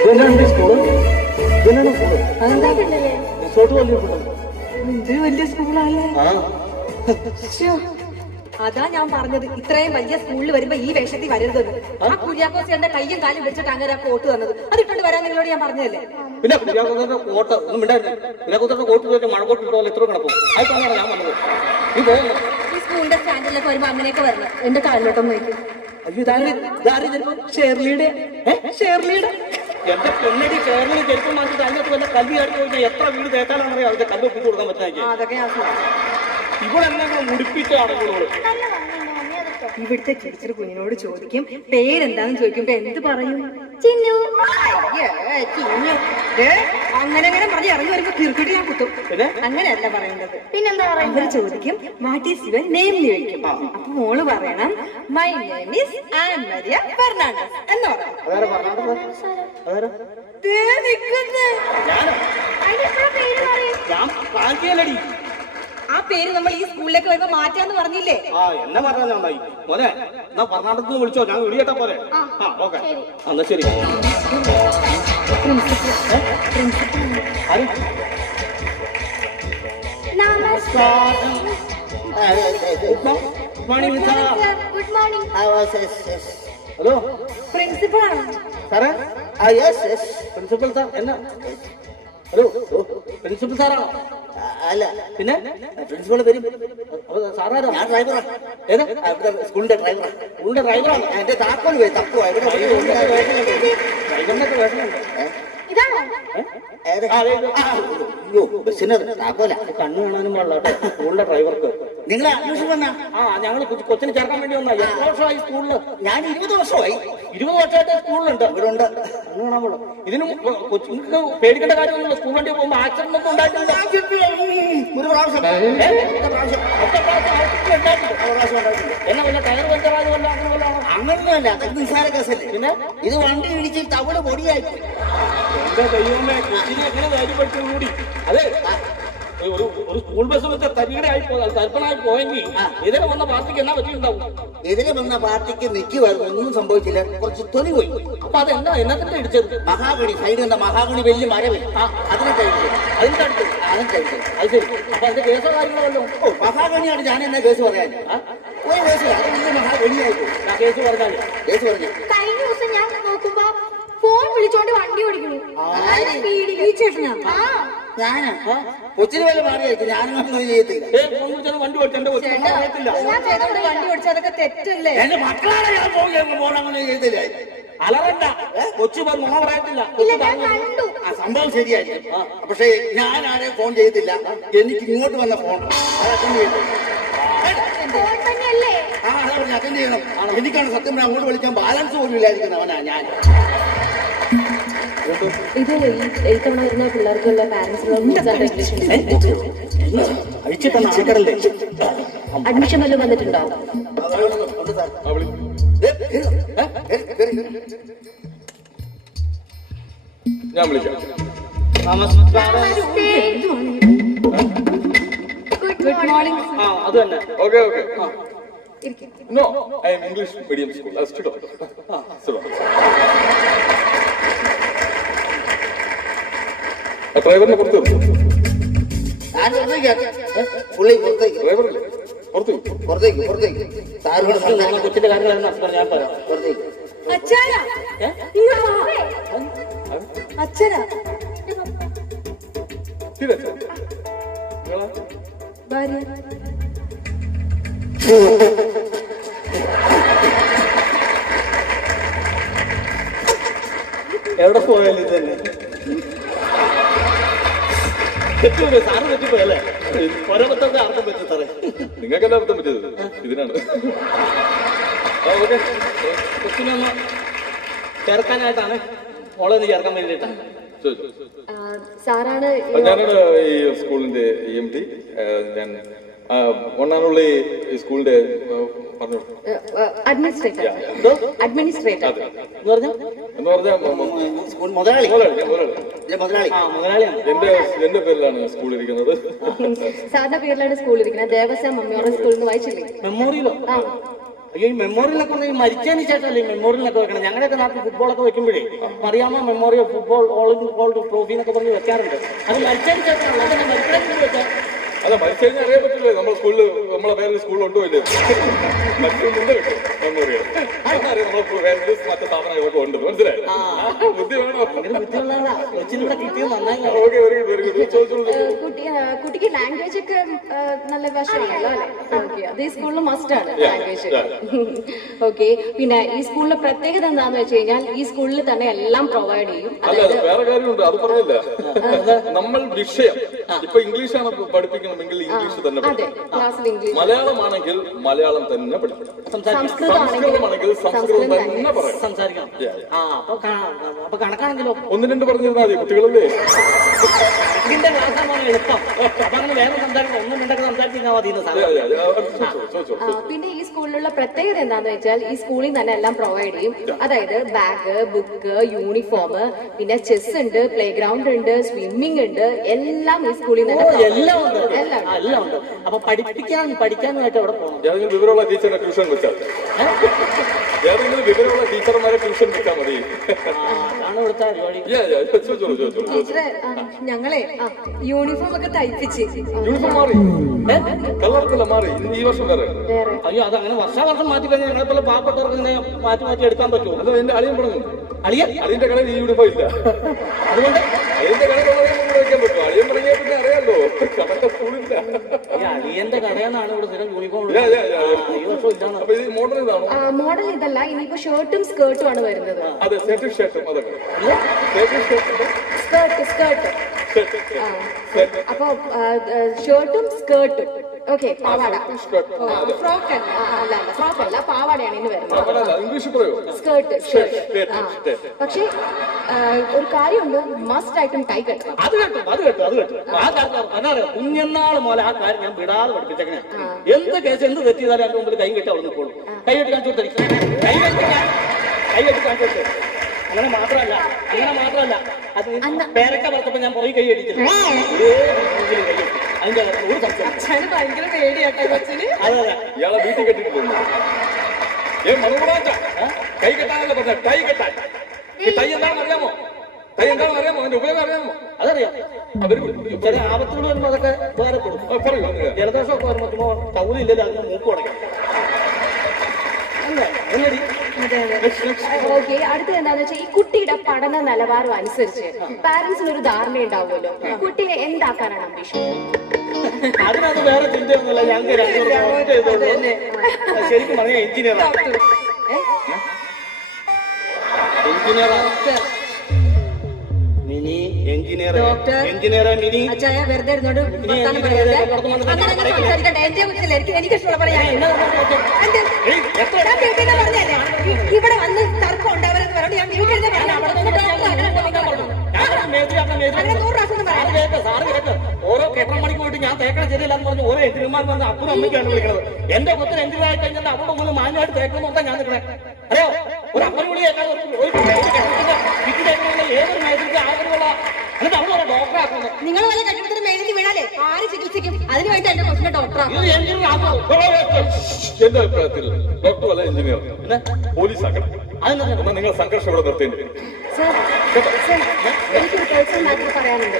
ഇതെന്നാണ് സ്കൂള്? ഇതെന്നാണ് സ്കൂള്? അതെന്താ കണ്ടല്ലേ? റിസോർട്ട് വലിയ ഇത് വലിയ സ്കൂളാണല്ലേ? ആ അതാ ഞാൻ പറഞ്ഞത്, ഇത്രയും വലിയ സ്കൂളിൽ വരുമ്പോ ഈ വേഷത്തിൽ വരരുതെന്ന്. ആ കുര്യാക്കോസ് എന്റെ കയ്യും കാലും വെച്ചിട്ട് അങ്ങനെ ആ കോട്ട് തന്നത്, അതിട്ടുണ്ട് വരാൻ നിങ്ങളോട് ഞാൻ പറഞ്ഞതല്ലേ. പിന്നെ കുര്യാക്കോസിന്റെ കോട്ട് ഒന്നും മിണ്ടായിരുന്നു. കുര്യാക്കോസിന്റെ കോട്ട് പോയിട്ട് മഴക്കോട്ട് ഇട്ടോ എത്ര കിടക്കും. ആയിട്ടാണ് ഞാൻ വന്നത്. നീ പോകുന്നു. ഈ സ്കൂളിന്റെ സ്റ്റാൻഡിലൊക്കെ വരുമ്പോ അങ്ങനെയൊക്കെ വരണം. എന്റെ കാലിലോട്ടൊന്നും നോക്കി. അയ്യോ ഷേർലിയുടെ ഷേർലിയുടെ എന്റെ പൊന്നടി കേരളത്തിൽ ചെരുപ്പം മാറ്റിട്ട് അതിനകത്ത് വല്ല കല്ല് കയറി കഴിഞ്ഞാൽ എത്ര വീട് തേക്കാനാണെന്നറിയാം. അതിന്റെ കല്ല് ഒപ്പിച്ച് കൊടുക്കാൻ പറ്റാൻ അതൊക്കെ ഞാൻ ഇവളെന്തെങ്കിലും മുടിപ്പിച്ചാണ് ഇവിടുത്തെ ടീച്ചർ കുഞ്ഞിനോട് ചോദിക്കും പേരെന്താന്ന് ചോദിക്കുമ്പോ എന്ത് പറയും? ചിന്നു. അങ്ങനെ പറഞ്ഞ് ഇറങ്ങി വരുമ്പോ കിർക്കിട്ട് ഞാൻ കുത്തും. അങ്ങനെയല്ല പറയേണ്ടത്. പിന്നെന്താ പറയുക? അവര് ചോദിക്കും വാട്ട് ഈസ് യുവർ നെയിം എന്ന് ചോദിക്കും. അപ്പൊ മോള് പറയണം my name is Ann Maria Fernandes എന്ന് പറയണം. ആ പേര് നമ്മൾ ഈ സ്കൂളിലേക്ക് വരുമ്പോ മാറ്റാന്ന് പറഞ്ഞില്ലേ? ആ എന്നെ പറഞ്ഞായി മോനെ. എന്നാ കർണാടകത്തിൽ നിന്ന് വിളിച്ചോ, ഞാൻ വിളിയട്ടെ പോലെ. ഓക്കെ എന്നാ ശരി. ഹലോ പ്രിൻസിപ്പൾ ആണോ സാറേ? പ്രിൻസിപ്പൽ സാർ എന്നാ? ഹലോ പ്രിൻസിപ്പൽ സാറാണോ? അല്ല, പിന്നെ പ്രിൻസിപ്പൾ വരും. സാറാരോ? ഞാൻ ഡ്രൈവറാണ്. ഏതാ? സ്കൂളിന്റെ ഡ്രൈവറാണ്. സ്കൂളിന്റെ ഡ്രൈവറാണ്. എന്റെ താക്കോൽ പോയി തപ്പുവാ. ഡ്രൈവറിനൊക്കെ വേഷമുണ്ട്. അയ്യോ ബസ്സിന് താക്കോല. കണ്ണു കാണാനും പാടില്ല കേട്ടോ സ്കൂളിന്റെ ഡ്രൈവർക്ക്. നിങ്ങൾ അഡ്മിഷൻ വന്നാ? ഞങ്ങൾ കൊച്ചിന് ചേർക്കാൻ വേണ്ടി വന്നാ. എത്ര വർഷമായി സ്കൂളില്? ഞാൻ 20 വർഷമായി. 20 വർഷമായിട്ട് സ്കൂളിലുണ്ട്. ഇവിടെ ഉണ്ട്. കണ്ണു കാണാൻ പാടില്ല. ഇതിനും കൊച്ചിങ്ങൾക്ക് പേടിക്കേണ്ട കാര്യമൊന്നുമില്ല. സ്കൂൾ വണ്ടി പോകുമ്പോ ആക്സിഡന്റ് ഒന്നും ഉണ്ടായിട്ടില്ല. ഒരു പ്രാവശ്യം എന്നാ വല്ല ടയർ പഞ്ചറായത് വല്ല അങ്ങനെ വല്ലതാണോ? അങ്ങനൊന്നുമല്ല, അതൊക്കെ നിസ്സാര കേസല്ലേ. പിന്നെ ഇത് വണ്ടി ഇടിച്ച് തവിട് പൊടിയായി. എന്റെ ദൈവമേ, കൊച്ചിനെ എങ്ങനെ ധൈര്യപ്പെടുത്തി കൂടി. അതെ ഒരു സ്കൂൾ ബസ് വെച്ച തരികടയായി തർപ്പണായി പോയെങ്കിൽ ഇതിനെ വന്ന പാർട്ടിക്ക് എന്നാ പറ്റിയിട്ടുണ്ടാവും? ഇതിന് വന്ന പാർട്ടിക്ക് നിൽക്കുമായിരുന്നു, ഒന്നും സംഭവിച്ചില്ല. കുറച്ച് തൊലി പോയി. അപ്പൊ അതെന്താ എന്നത്തിന്റെ ഇടിച്ചത്? മഹാഗണി സൈഡ് എന്താ മഹാഗണി വലിയ മരവിൽ അതിനെ കഴിച്ചു. അതിന്റെ അടുത്ത് അതിനെ കഴിച്ചു. അത് ശരി. അപ്പൊ അതിന്റെ കേസോ കാര്യങ്ങളോ വല്ലോ? ഓ മഹാഗണിയാണ്. ഞാൻ എന്നാ കേസ് പറയാൻ? ഒരു കേസില്ല, അത് വലിയ മഹാഗണിയായി പോയി. ആ കേസ് പറഞ്ഞാല് കേസ് പറഞ്ഞു. കഴിഞ്ഞ ദിവസം ഞാൻ നോക്കുമ്പോ ഫോൺ വിളിച്ചോണ്ട് വണ്ടി ഓടിക്കുന്നു. ഞാനാ കൊച്ചിന് വല്ല മാറിയായിട്ട് ഞാനൊന്നും ചെയ്യത്തില്ല. വണ്ടി ഓടിച്ചു എന്റെ കൊച്ചിനെ അറിയത്തില്ല. വണ്ടി ഓടിച്ചതൊക്കെ തെറ്റല്ലേ? എന്റെ മക്കളാണ് ഞാൻ പോകാൻ അങ്ങനെ ചെയ്യത്തില്ല. അലറണ്ട, കൊച്ചു നോ പറയത്തില്ല. സംഭവം ശരിയായിരിക്കും. പക്ഷെ ഞാൻ ആരെയും ഫോൺ ചെയ്യത്തില്ല. എനിക്ക് ഇങ്ങോട്ട് വന്ന ഫോൺ അറ്റൻഡ് ചെയ്യണം. അതാ പറഞ്ഞ അറ്റൻഡ് ചെയ്യണം. എനിക്കാണ് സത്യം പറഞ്ഞാൽ അങ്ങോട്ട് വിളിക്കാൻ ബാലൻസ് പോലും ഇല്ലായിരിക്കുന്നവനാ ഞാൻ. ഇത് ഇത്തവണ വരുന്ന പിള്ളേർക്കുള്ള അഴിച്ചിട്ടല്ലേ അഡ്മിഷൻ വല്ലതും വന്നിട്ടുണ്ടോ? ഞാൻ വിളിക്കാം. Good morning. അത് തന്നെ. Okay. No, I am English medium school. Sit down. ഡ്രൈവറിനെ പുറത്ത് പുള്ളി പുറത്തേക്ക് ഡ്രൈവറില്ലേ പുറത്തേക്ക് സാറുകൾ കൊച്ചിന്റെ കാര്യങ്ങൾ ഞാൻ പറയാം. പുറത്തേക്ക് അച്ഛനാ ഭാര്യ എവിടെ പോയാലും ഇത് തന്നെ. തെറ്റുപോയി സാറ്, തെറ്റിപ്പോയല്ലേ? ഒരബദ്ധത്തെ അർത്ഥം പറ്റി സാറേ. നിങ്ങൾക്ക് എന്താ അർത്ഥം പറ്റിയത്? ഇതിനാണ്. കൊച്ചിനൊന്ന് ചേർക്കാനായിട്ടാണ്, മോളെ ഒന്ന് ചേർക്കാൻ വേണ്ടിയിട്ടാണ്. സാറാണ്. ഞാനാണ് ഈ സ്കൂളിന്റെ EMT. ഞാൻ ഒന്നാനുള്ള ഈ സ്കൂളിന്റെ അഡ്മിനിസ്ട്രേറ്റർ എന്ന് പറഞ്ഞാൽ മുതലാളി. എന്റെ പേരിലാണ് സ്കൂൾ ഇരിക്കുന്നത്. സാറിന്റെ പേരിലാണ് സ്കൂൾ ഇരിക്കുന്നത്. ദേവസ്വം മെമ്മോറിയൽ സ്കൂളിൽ നിന്ന് വായിച്ചില്ലേ? മെമ്മോറിയലോ? അയ്യോ ഈ മെമ്മോറിയലൊക്കെ ഈ മരിച്ചതിന് ശേഷമല്ലേ ഈ മെമ്മോറിയലൊക്കെ വെക്കണം. ഞങ്ങളുടെയൊക്കെ നാട്ടിൽ ഫുട്ബോളൊക്കെ വെക്കുമ്പോഴേ അറിയാമോ memorial football all gold trophy എന്നൊക്കെ പറഞ്ഞ് വെക്കാറുണ്ട്. അത് മരിച്ചതിന് ശേഷമല്ല, അതന്നെ മരിച്ചതിന് വെച്ചാൽ അല്ല മരിച്ചു കഴിഞ്ഞാൽ അറിയാൻ പറ്റില്ലേ നമ്മളെ സ്കൂളിൽ നമ്മളെ പേര് സ്കൂളിലുണ്ടോ ഇല്ലേ മറ്റൊന്നും കിട്ടും മെമ്മോറിയൽ അറിയാം നമ്മളെ പേര് മറ്റു സ്ഥാപനങ്ങളൊക്കെ ഉണ്ട് മനസ്സിലായി ബുദ്ധി വേണോ ബുദ്ധിയുള്ളതാ കൊച്ചിലൂടെ കിട്ടിയത് നന്നായി. Okay very good very good ചോദിച്ചോളൂ. കുട്ടിക്ക് ലാംഗ്വേജ് ഒക്കെ നല്ല വശമാണല്ലോ അല്ലെ? ഓക്കെ, അത് ഈ സ്കൂളിൽ മസ്റ്റ് ആണ് ലാംഗ്വേജ്. ഓക്കെ, പിന്നെ ഈ സ്കൂളിലെ പ്രത്യേകത എന്താന്ന് വെച്ച് കഴിഞ്ഞാൽ ഈ സ്കൂളിൽ തന്നെ എല്ലാം പ്രൊവൈഡ് ചെയ്യും. അല്ല അത് വേറെ കാര്യമുണ്ട്, അത് പറഞ്ഞില്ല. നമ്മൾ വിഷയം ഇപ്പൊ ഇംഗ്ലീഷാണ് പഠിപ്പിക്കണമെങ്കിൽ ഇംഗ്ലീഷ് തന്നെ പഠിക്കണം. മലയാളമാണെങ്കിൽ മലയാളം തന്നെ പഠിക്കണം. സംസ്കൃതമാണെങ്കിൽ സംസ്കൃതം തന്നെ പറയണം, സംസാരിക്കണം. അപ്പൊ കണക്കാണെങ്കിലോ 1-2 പറഞ്ഞിരുന്നാൽ മതി, കുട്ടികളല്ലേ. ഇതിന്റെ ക്ലാസ്സാണ് എളുപ്പം. അപ്പൊ അങ്ങനെ വേറെ സംസാരിക്കണം, 1-2 സംസാരിച്ചാൽ മതി. പിന്നെ ഈ സ്കൂളിലുള്ള പ്രത്യേകത എന്താന്ന് വെച്ചാൽ ഈ സ്കൂളിൽ തന്നെ എല്ലാം പ്രൊവൈഡ് ചെയ്യും. അതായത് ബാഗ്, ബുക്ക്, യൂണിഫോം, പിന്നെ ചെസ് ഉണ്ട്, പ്ലേ ഗ്രൗണ്ട് ഉണ്ട്, സ്വിമ്മിംഗ് ഉണ്ട്, എല്ലാം ഈ സ്കൂളിൽ തന്നെ എല്ലാം ഉണ്ട്. അപ്പൊ പഠിക്കാനായിട്ട് അവിടെ പോകണം. ഏതെങ്കിലും വിവരമുള്ള ടീച്ചറെ ട്യൂഷൻ വെച്ചാൽ ഏതെങ്കിലും വിവരമുള്ള ടീച്ചർമാരെ ട്യൂഷൻ വെച്ചാൽ മതി. അതാണ് ഇവിടുത്തെ പരിപാടി. ടീച്ചറെ ഞങ്ങളെ യൂണിഫോം ഒക്കെ തയ്പ്പിച്ച് യൂണിഫോം മാറി കളറൊക്കെ മാറി ഈ വർഷം വേറെ. അയ്യോ അത് അങ്ങനെ വർഷം മാറ്റി കഴിഞ്ഞാൽ ഞങ്ങളെപ്പോലെ പാവപ്പെട്ടവർക്ക് ഇങ്ങനെ മാറ്റി എടുക്കാൻ പറ്റുമോ? അത് എന്റെ അളിയൻ തുടങ്ങും. അളിയന്റെ കടയിൽ ഈ യൂണിഫോം ഇല്ല, അതുകൊണ്ട് അളിയന്റെ കടയിൽ വെക്കാൻ പറ്റും. അളിയൻ തുടങ്ങിയാൽ പിന്നെ അറിയാമല്ലോ കടത്തെ സ്കൂളില്ല. അളിയന്റെ കടയെന്നാണ് ഇവിടെ സ്ഥിരം യൂണിഫോം. ഈ വർഷം ഇല്ലാന്ന്. അപ്പൊ ഇത് മോഡൽ ഇതാണോ? മോഡൽ ഇതല്ല, ഇനിയിപ്പോ ഷർട്ടും സ്കേർട്ടും ആണ് വരുന്നത്. അതെ സെറ്റ് ഷർട്ടും അതൊക്കെ സ്കേർട്ട്. അപ്പൊ ഷർട്ടും സ്കേർട്ടും. ഓക്കെ, പാവാട. ഫ്രോക്ക് അല്ല പാവാടയാണ് ഇനി വരുന്നത്. ഇംഗ്ലീഷ് പറയോ? സ്കേർട്ട്. പക്ഷെ ഒരു കാര്യമുണ്ട്, മസ്റ്റ് ആയിട്ടും കൈ കെട്ടണം. അത് കേട്ടു. ആ കാര്യം കുഞ്ഞെന്നാൾ മുതൽ ആ കാര്യം ഞാൻ വിടാതെ പഠിപ്പിച്ചേക്കണേ. എന്ത് കേസ് എന്ത് തെറ്റ് ചെയ്താലും എന്റെ മുമ്പിൽ കൈ കെട്ടി അവിടെ നിൽക്കോളൂ. കൈ കെട്ടി കാണിച്ചു കൊടുത്തേ. കൈ കെട്ടി കാണിച്ചു കൊടുത്തേ. അങ്ങനെ മാത്രമല്ല അത് പേരക്ക പറഞ്ഞപ്പോ ഞാൻ പുറകെ കൈ അടിച്ചില്ല. അതിന്റെ ഒരു സംശയം ഭയങ്കര പേടിയാട്ടോ കൊച്ചിന്. അതെ ഇയാളെ വീട്ടിൽ കെട്ടിട്ട് പോകുന്നു. കൈ കെട്ടാനല്ല പറഞ്ഞ കൈ കെട്ടാൻ. ഈ തൈ എന്താണെന്ന് അറിയാമോ? അതിന്റെ ഉപയോഗം അറിയാമോ? അതറിയാം. ചില ആപത്തുകൾ വരുമ്പോ അതൊക്കെ വേറെ കൊടുക്കും. പറയൂ. ജലദോഷമൊക്കെ വരുമ്പോ കൗലില്ലല്ലോ, അതിന് മൂക്ക് തുടങ്ങി. ഓക്കെ, അടുത്തത് എന്താന്ന് വെച്ചാൽ ഈ കുട്ടിയുടെ പഠന നിലവാരം അനുസരിച്ച് പാരന്റ്സിന് ഒരു ധാരണ ഉണ്ടാവുമല്ലോ, കുട്ടിയെ എന്താക്കാനാണ് അംബീഷൻ? അതിനകത്ത് വേറെ ചിന്തയൊന്നുമില്ല. ഞങ്ങൾക്ക് ശരിക്കും പറഞ്ഞ എഞ്ചിനീയറാണ്. മിനി എഞ്ചിനീയർ മിനി വെറുതെ ഇരുന്നോട് എനിക്ക് ഇഷ്ടമുള്ള പറയാ. ഇവിടെ വന്ന് തർക്കം ഉണ്ടാവരുത് പറഞ്ഞു. ഞാൻ വീട്ടിൽ ഓരോ കെട്ടമണിക്ക് പോയിട്ട് ഞാൻ തേക്കണ ശരിയല്ലാന്ന് പറഞ്ഞു ഓരോ എഞ്ചിനീയർമാർ വന്ന് അപ്പുറം അമ്മയ്ക്കാണ് വിളിക്കുന്നത്. എന്റെ കൊച്ചിന് എഞ്ചിനീയർ ആയി കഴിഞ്ഞാൽ അവിടെ ഒന്ന് മാന്യമായിട്ട് തേക്കണമെന്നോട്ടാ ഞാൻ നിൽക്കണേ. അറിയോ, ഒരു അപ്പൻ വിളി കേൾക്കാതെ ഏതൊരു മേഖലയ്ക്ക് ആഗ്രഹമുള്ള എന്നിട്ട് അവിടെ ഒരു ഡോക്ടറെ ആക്കുന്നത്. നിങ്ങൾ വല്ല കെട്ടിടത്തിന് മേളിൽ വീണാലേ ആര് ചികിത്സിക്കും? അതിനുവേണ്ടി എന്റെ കൊച്ചിന്റെ ഡോക്ടറാണ്. എന്റെ അഭിപ്രായത്തിൽ ഡോക്ടർ അല്ല എഞ്ചിനീയർ, പോലീസ് ആക്കണം. അതെന്താ നിങ്ങൾ സംഘർഷം ഇവിടെ നിർത്തേണ്ടി. എനിക്കൊരു പേഴ്സണൽ മാറ്റർ പറയാനുണ്ട്.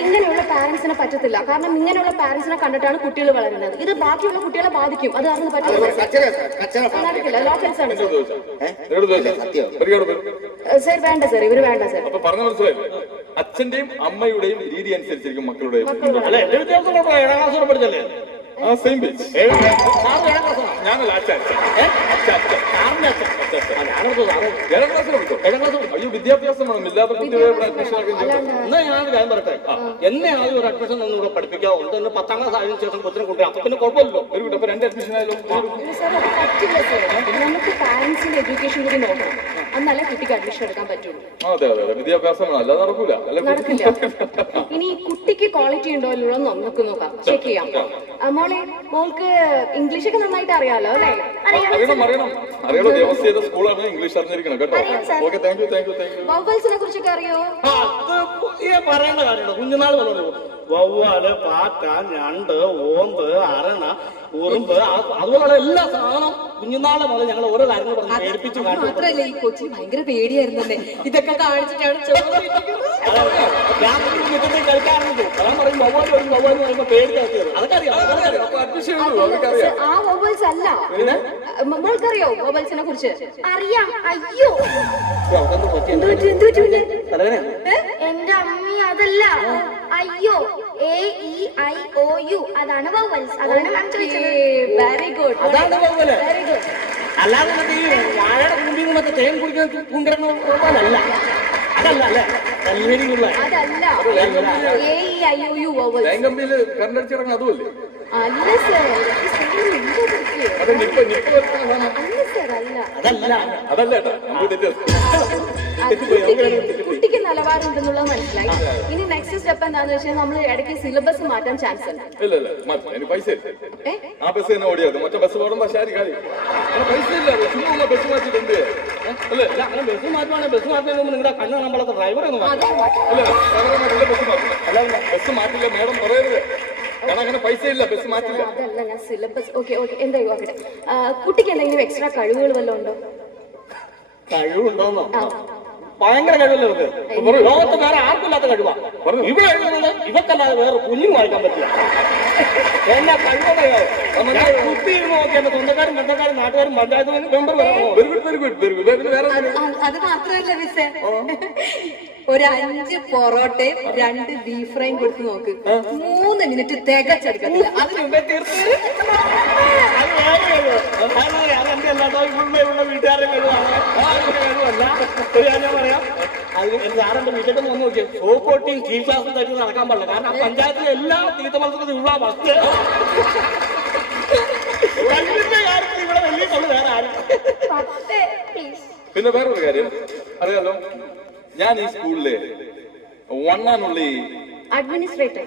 ഇങ്ങനെയുള്ള പാരന്റ്സിനെ പറ്റത്തില്ല. കാരണം ഇങ്ങനെയുള്ള പാരന്റ്സിനെ കണ്ടിട്ടാണ് കുട്ടികൾ വളരുന്നത്. ഇത് ബാക്കിയുള്ള കുട്ടികളെ ബാധിക്കും. അത് കാരണം പറ്റില്ല. ലോക്കൽസ് ആണ് സർ. വേണ്ട സർ, ഇവര് വേണ്ട സർ. അപ്പൊ പറഞ്ഞു മനസ്സിലായില്ലേ? അച്ഛന്റെയും അമ്മയുടെയും രീതി അനുസരിച്ചിരിക്കും മക്കളുടെയും. അല്ല എന്റെ വ്യത്യാസം ഏഴാം ക്ലാസ് പഠിച്ചല്ലേ? Same page. ഞാനല്ല അയ്യോ വിദ്യാഭ്യാസം വേണം. ഇല്ലാത്ത കുട്ടികളുടെ അഡ്മിഷൻ എന്നാ ഞാനൊരു കാര്യം പറയട്ടെ, എന്നെ ആദ്യം ഒരു അഡ്മിഷൻ ഒന്നും ഇവിടെ പഠിപ്പിക്കാവോ? എന്തെങ്കിലും 10ാം ക്ലാസ് ആയതിനു ശേഷം കൊച്ചിനെ കൊണ്ടുപോയി അപ്പൊ പിന്നെ കുഴപ്പമില്ലല്ലോ. ഒരു കുട്ടി അപ്പൊ 2 അഡ്മിഷൻ ആയാലും നമുക്ക് പാരന്റ്സിന്റെ എഡ്യൂക്കേഷൻ കൂടി നോക്കണം. എന്നാലേ കുട്ടിക്ക് അഡ്മിഷൻ എടുക്കാൻ പറ്റുള്ളൂ. അതെ വിദ്യാഭ്യാസം വേണം, അല്ലാതെ നടക്കില്ല. ഇനി കുട്ടിക്ക് ക്വാളിറ്റി ഉണ്ടോ ഇല്ലയോ നമുക്ക് നോക്കാം, ചെക്ക് ചെയ്യാം. മോൾക്ക് ഇംഗ്ലീഷ് ഒക്കെ നന്നായിട്ട് അറിയാലോ അല്ലേ? അറിയാലോ. ദേവസ്വ സ്കൂളാണ്, ഇംഗ്ലീഷ് അറിഞ്ഞിരിക്കണം കേട്ടോ. Okay, thank you. വവൽസിനെ കുറിച്ചൊക്കെ അറിയോ? പറയേണ്ട കാര്യമുണ്ടോ? കുഞ്ഞുനാൾ പറഞ്ഞു വവ്വാല്, പാറ്റ, ഞണ്ട്, ഓമ്പ്, അരണ, ഉറുമ്പ്, അതുപോലുള്ള എല്ലാ സാധനം കുഞ്ഞുനാളെ മുതൽ ഞങ്ങൾ ഓരോ കാര്യങ്ങൾ പറഞ്ഞ് പേടിപ്പിച്ച് കാണിച്ചു. മാത്രല്ല ഈ കൊച്ചിന് ഭയങ്കര പേടിയായിരുന്നല്ലേ ഇതൊക്കെ കാണിച്ചിട്ടാണ് മുറ്റത്തേക്ക് കളിക്കാറുണ്ട്. അതാ പറയും വവ്വാല് വരും, വവ്വാല് പറയുമ്പോ പേടിക്കാത്തത്. അതൊക്കെ അറിയാം. ആ വോവൽസ് അല്ല. നമ്മൾക്കറിയോ വോവൽസിനെ കുറിച്ച്? അറിയാം. അയ്യോ എന്റെ അമ്മി അതല്ല. അയ്യോ AEIOU അതാണ് വോവൽസ്. അതാണ് മാം ചോദിച്ചത്. Very good. അതാണ് വവ്വാല്. Very good. അല്ലാതെ മറ്റേ ഈ വാഴയുടെ കുമ്പിൽ മറ്റേ തേൻ കുടിക്കുന്ന കുങ്കിടങ്ങ വവ്വാലല്ല. അതല്ല അല്ലേ? അതല്ല. AEIOU vowels. തേങ്കമ്പിയില് കണ്ടടിച്ചിറങ്ങും അതുമല്ലേ? അല്ല സർ. അത് നിപ്പ അല്ല സർ, അല്ല. അതല്ല ഏട്ടാ, നമുക്ക് തെറ്റ്. കുട്ടിക്ക് നിലവാരം ഉണ്ടെന്നുള്ളത് മനസ്സിലായി. ഇനി നെക്സ്റ്റ് സ്റ്റെപ്പ് എന്താണെന്ന് വെച്ചാൽ നമ്മൾ ഇടയ്ക്ക് സിലബസ് മാറ്റാൻ ചാൻസ് ഉണ്ട്. ഇല്ല മാറ്റി എനിക്ക് പൈസ ഇല്ല. ആ ബസ് തന്നെ ഓടിയത് മറ്റേ ബസ് ഓടുമ്പോ ശാരി കാര്യം പൈസ ഇല്ല. ചുമ്മാ ബസ് മാറ്റിട്ട് എന്ത് അല്ലേ? അങ്ങനെ ബസ് മാറ്റുവാണെങ്കിൽ ബസ് മാറ്റുമ്പോൾ നിങ്ങളുടെ കണ്ണ് നമ്മളൊക്കെ ഡ്രൈവറെ ഒന്ന് മാറ്റും. അല്ല ബസ് മാറ്റില്ല. അല്ല ബസ് മാറ്റില്ല മേഡം പറയരുത്. കാരണം അങ്ങനെ പൈസ ഇല്ല, ബസ് മാറ്റില്ല. അതല്ല ഞാൻ സിലബസ്. ഓക്കെ എന്തായാലും ആക്കട്ടെ. കുട്ടിക്ക് എന്തെങ്കിലും എക്സ്ട്രാ കഴിവുകൾ വല്ലതും ഉണ്ടോ? കഴിവുണ്ടോന്നോ? ഭയങ്കര കഴിവല്ലേ ഇവർക്ക്. ലോകത്ത് വേറെ ആർക്കില്ലാത്ത കഴിവാ. ഇവിടെ എഴുതുന്നത് ഇവക്കല്ലാതെ വേറെ കുഞ്ഞും വായിക്കാൻ പറ്റില്ല. എല്ലാ കഴിവറിയോ? കുത്തിയിരുന്ന് നോക്കി എന്റെ സ്വന്തക്കാരും ബന്ധക്കാരും നാട്ടുകാരും പഞ്ചായത്ത് മെമ്പർ അത് മാത്രമല്ല മിസ്സേ, ഒരു 5 പൊറോട്ടയും 2 ബീഫ് ഫ്രൈയും കൊടുത്ത് നോക്ക്. 3 മിനിറ്റ് തികച്ചെടുക്കത്തില്ല. അതിന് മുമ്പേ തീർത്ത് അത് വേറെ കഴിവ്. അതെന്റെ അല്ലാത്ത ഇവിടെ വീട്ടുകാരുടെ കഴിവാണ്. കഴിവല്ല. ഒരു കാര്യം പറയാം, അത് സാറിന്റെ വീട്ടിൽ വന്ന് നോക്കിയാൽ സോപ്പോട്ടിയും ചീഫ് ക്ലാസ് തട്ടി നടക്കാൻ പാടില്ല. കാരണം ആ പഞ്ചായത്തിലെ എല്ലാ തീർത്ഥ മത്സരത്തിലും ഉള്ള വസ്തു കഴിവിന്റെ കാര്യത്തിൽ ഇവിടെ വലിയ കൊണ്ട് വേറെ ആരും. പിന്നെ വേറൊരു കാര്യം അറിയാലോ, ഞാൻ ഈ സ്കൂളിലെ വണ്ണാനുള്ളി അഡ്മിനിസ്ട്രേറ്റർ.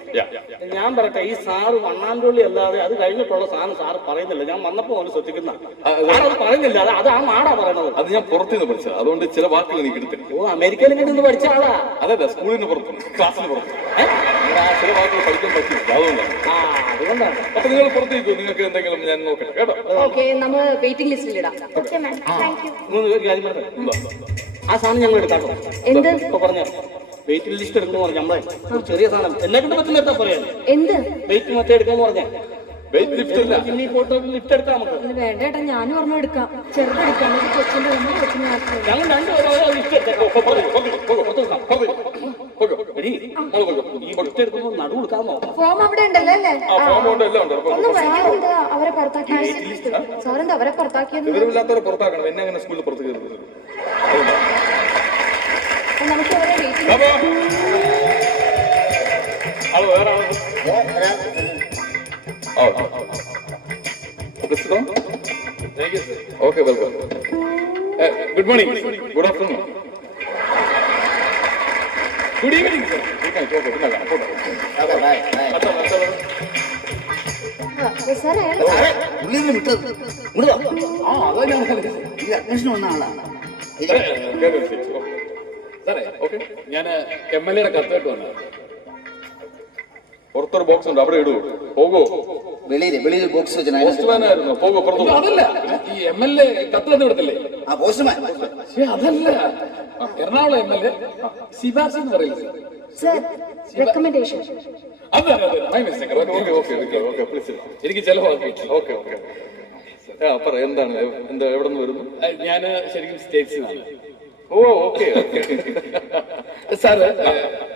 ഞാൻ പറയട്ടെ, ഈ സാറ് വണ്ണാൻപുള്ളി അല്ലാതെ അത് കഴിഞ്ഞിട്ടുള്ള സാധനം സാറ് പറയുന്നില്ല. ഞാൻ വന്നപ്പോ ഒന്ന് ശ്രദ്ധിക്കുന്ന അത് പറയുന്നില്ല. അത് ആ നാടാ പറയണത്. അത് ഞാൻ പുറത്തുനിന്ന് പഠിച്ചത്, അതുകൊണ്ട് ചില വാക്കുകൾ എനിക്ക് എടുത്തില്ല. ഓ, അമേരിക്കയിൽ നിന്ന് പഠിച്ച ആളാ? അതെ, സ്കൂളിന് പുറത്തും ക്ലാസ്സിന് പുറത്തും ചില വാക്കുകൾ പഠിക്കാൻ പറ്റില്ല. അതുകൊണ്ടാണ്. അതുകൊണ്ടാണ്. അപ്പൊ നിങ്ങൾ പുറത്തേക്കോ, നിങ്ങൾക്ക് എന്തെങ്കിലും ഞാൻ നോക്കട്ടെ കേട്ടോ. ഓക്കെ, നമ്മൾ വെയിറ്റിംഗ് ലിസ്റ്റിൽ ഇടാം. Okay ma'am, thank you. ഒരു കാര്യം പറയാം, ആ സാധനം ഞങ്ങൾ എടുക്കാട്ടോ. എന്ത്? ഇപ്പൊ പറഞ്ഞ വെയിറ്റിംഗ് ലിസ്റ്റ് എടുക്കുന്നു പറഞ്ഞു നമ്മളെ ഒരു ചെറിയ സാധനം എന്നെ കൊണ്ട് പറ്റുന്ന എടുത്താ പറയാം. എന്ത് വെയിറ്റ് മറ്റേ എടുക്കാന്ന് പറഞ്ഞ വെയിറ്റ് ലിഫ്റ്റ് ഇല്ല. പിന്നെ പോയിട്ട് ലിഫ്റ്റ് എടുക്കാം നമുക്ക്. ഇത് വേണ്ട ഏട്ടാ, ഞാനും ഒരെണ്ണം എടുക്കാം. ചെറുതെടുക്കാം. കൊച്ചിന്റെ ഞങ്ങൾ രണ്ടുപേരും ലിഫ്റ്റ് എടുത്തേക്കാം. ഈ ലിഫ്റ്റ് എടുക്കുമ്പോൾ നടു കൊടുക്കാമോ? ഫോം അവിടെ ഉണ്ടല്ലോ അല്ലേ? ഒന്ന് വരാറുണ്ട്. അവരെ പുറത്താക്കിയത് സാറെന്താ അവരെ പുറത്താക്കിയത്? വിവരമില്ലാത്തവരെ പുറത്താക്കണം. എന്നെ അങ്ങനെ സ്കൂളിൽ പുറത്ത് കയറുന്നത്. നമുക്ക് അവരെ വെയിറ്റ് അത് വേറെ okay, welcome. Good morning, good afternoon, good evening sir. Sir ഉള്ളിൽ വിട്ടത് അതാ ഞാൻ ഈ അന്വേഷണം വന്ന ആളാണ്. സാറേ, ഓക്കെ, ഞാൻ MLA കത്തായിട്ട് വന്നത്. പുറത്തൊരു ബോക്സ് ഉണ്ട്, അവിടെ ഇടൂ. പോകോ? വെളിയിൽ ബോക്സ് വെച്ചാൽ പോസ്റ്റ്മാനായിരുന്നു. പോകോ പുറത്തു? അതല്ല, ഈ MLA കത്ത് തന്നു വിടത്തില്ലേ? ആ പോസ്റ്റ്മാൻ അതല്ല, എറണാകുളം MLA ശിവാജി എന്ന് പറയില്ല. Sir recommendation. അതെ, മൈ മിസ്റ്റേക്ക്. Okay, please. എനിക്ക് ചെലവാക്കി. ഓക്കെ. പറ, എന്താണ്, എവിടെ നിന്ന് വരുന്നു? ഞാൻ ശരിക്കും സ്റ്റേറ്റ്സിനാണ്. ഓ, ഓക്കെ. സാറ്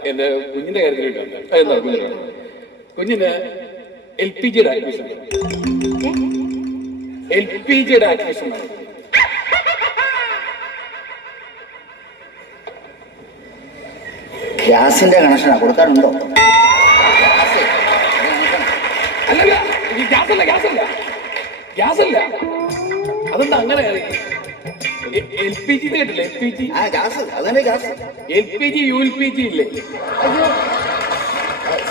എന്റെ കുഞ്ഞിന്റെ കാര്യത്തിലുണ്ട്. എന്താണ് കുഞ്ഞിന്? കുഞ്ഞിന് LPGയുടെ അഡ്മിഷൻ. LPGയുടെ അഡ്മിഷൻ ആണ്. ഗ്യാസിന്റെ കണക്ഷനാ കൊടുക്കാനുണ്ടോ? അല്ലല്ല, ഈ ഗ്യാസല്ല. അതെന്താ അങ്ങനെ? LPG കേട്ടില്ലേ? LPG, ആ ഗ്യാസ്, അതന്നെ ഗ്യാസ്. LPG, ULPG ഇല്ലേ? അയ്യോ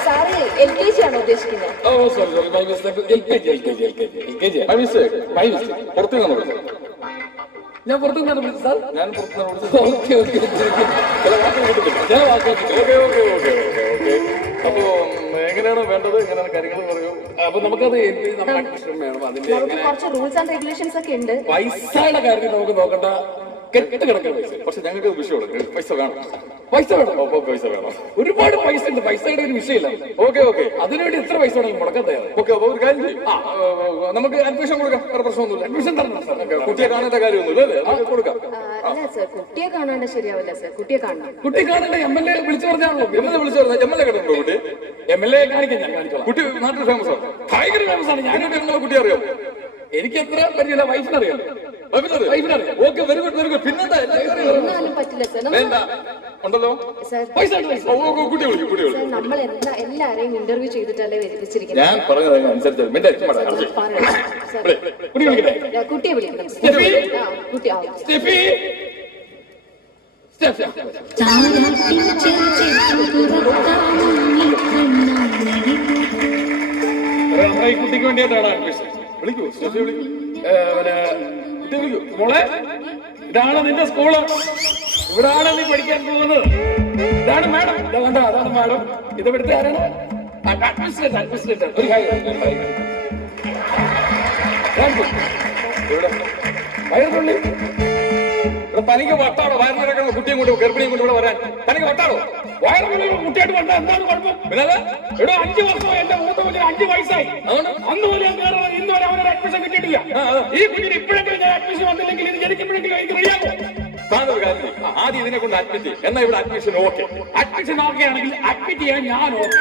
സാറ് LKG ആണോ ഉദ്ദേശിക്കുന്നത്? ഓ sorry, my mistake. LKG. My mistake. പുറത്തു നിന്നാണ് വിളിച്ചത്. ഞാൻ പുറത്തുനിന്നാണ് വിളിച്ചത് സാർ. ഞാൻ പുറത്തുനിന്നാണ് വിളിച്ചത്. ഓക്കെ. ചില വാക്കുകൾ കിട്ടുന്നില്ല. ഓക്കെ. അപ്പോ എങ്ങനെയാണ് വേണ്ടത്, എങ്ങനെയാണ് കാര്യങ്ങൾ പറയൂ. അപ്പൊ നമുക്കത് നമ്മുടെ അഡ്മിഷൻ വേണം. അതിന്റെ നമുക്ക് കുറച്ച് റൂൾസ് ആൻഡ് റെഗുലേഷൻസ് ഒക്കെ ഉണ്ട്. പൈസയുടെ കാര്യത്തിൽ നമുക്ക് നോക്കണ്ട, കെട്ട് കിടക്കുന്ന പൈസ. പക്ഷെ ഞങ്ങൾക്ക് വിഷയമുണ്ട്, പൈസ വേണം. പൈസ വേണം, ഒപ്പം പൈസ വേണം. ഒരുപാട് പൈസ ഉണ്ട്. പൈസയുടെ ഒരു വിഷയമില്ല. ഓക്കെ ഓക്കെ അതിനുവേണ്ടി എത്ര പൈസ വേണമെങ്കിൽ മുടക്കാൻ തയ്യാറ്. ഓക്കെ. അപ്പൊ ഒരു കാര്യം ചെയ്യും, നമുക്ക് അഡ്മിഷൻ കൊടുക്കാം, വേറെ പ്രശ്നമൊന്നുമില്ല. അഡ്മിഷൻ തരണം സാർ. കുട്ടിയെ കാണേണ്ട കാര്യമൊന്നുമില്ല അല്ലേ, നമുക്ക് കൊടുക്കാം. അല്ല സർ, കുട്ടിയെ കാണാണ്ട് ശരിയാവില്ല സർ. കുട്ടിയെ കാണണം. കുട്ടി കാണേണ്ട MLA വിളിച്ചു പറഞ്ഞാണല്ലോ. എന്നെ വിളിച്ചു പറഞ്ഞാൽ MLA കണ്ടുണ്ടോ കുട്ടി? MLA കാണിക്കാൻ ഞാൻ കാണിച്ചോളാം. കുട്ടി നാട്ടിൽ ഫേമസ് ആണ്, ഭയങ്കര ഫേമസ് ആണ്. ഞാൻ ഞങ്ങൾക്ക് കുട്ടി അറിയാം. എനിക്ക് എത്ര പരിചയമില്ല, വൈഫിനറിയാം. വൈഫിനറിയാം. Okay, very good very good. പിന്നെന്താ എന്നാലും പറ്റില്ല സർ. വേണ്ട ഉണ്ടല്ലോ. സർ പൈസ ഉണ്ട്, പൈസ. കുട്ടി വിളിക്കും, കുട്ടി വിളിക്കും. നമ്മൾ എല്ലാരെയും ഇന്റർവ്യൂ ചെയ്തിട്ടല്ലേ വെച്ചിരിക്കുന്നത്. ഞാൻ പറഞ്ഞത് അനുസരിച്ച് കുട്ടി വിളിക്കട്ടെ. കുട്ടിയെ വിളിക്കണം. സ്റ്റെഫി. കുട്ടി സ്റ്റെഫി. സ്റ്റെഫ്. നമ്മുടെ ഈ കുട്ടിക്ക് വേണ്ടിയിട്ടാണ് അഡ്മിഷൻ. വിളിക്കൂ, സ്റ്റെഫി വിളിക്കൂ. കുട്ടി വിളിക്കൂ. മോളെ, ഇതാണ് നിന്റെ സ്കൂള്. ഇവിടാണ് നീ പഠിക്കാൻ പോകുന്നത്. ഇതാണ് മാഡം. ഇതാ കണ്ടോ, അതാണ് മാഡം. ഇത് ഇവിടുത്തെ ആരാണ്? അഡ്മിനിസ്ട്രേറ്റർ. അഡ്മിനിസ്ട്രേറ്റർ. ഒരു വയറുള്ളി. തനിക്ക് വട്ടാണോ വയറിന് കിടക്കണോ? കുട്ടിയും കൊണ്ട് ഗർഭിണിയും കൊണ്ട് ഇവിടെ വരാൻ തനിക്ക് വട്ടാണോ? വയറുള്ളി കുട്ടിയായിട്ട് വന്ന എന്താണ് കുഴപ്പം? പിന്നെ ഇവിടെ 5 വർഷം എന്റെ മൂത്ത കുഞ്ഞിന് 5 വയസ്സായി. അന്ന് പോലെ ഞാൻ കയറുന്നത് ഇന്ന് വരെ അവനൊരു അഡ്മിഷൻ കിട്ടിയിട്ടില്ല. ഈ കുഞ്ഞിന് ഇപ്പോഴെങ്കിലും ഞാൻ അഡ്മിഷൻ വന്നില്ലെങ്കിൽ ഇത് ജനിക്കുമ്പോഴെങ്കിലും എനിക്ക് അറിയാമോ? താനൊരു കാര്യം ചെയ്യ്. ആദ്യം ഇതിനെ കൊണ്ട് അഡ്മിറ്റ് ചെയ്യും. എന്നാ ഇവിടെ അഡ്മിഷൻ ഓക്കെ. അഡ്മിഷൻ ഓക്കെ ആണെങ്കിൽ അഡ്മിറ്റ് ചെയ്യാൻ ഞാൻ ഓക്കെ.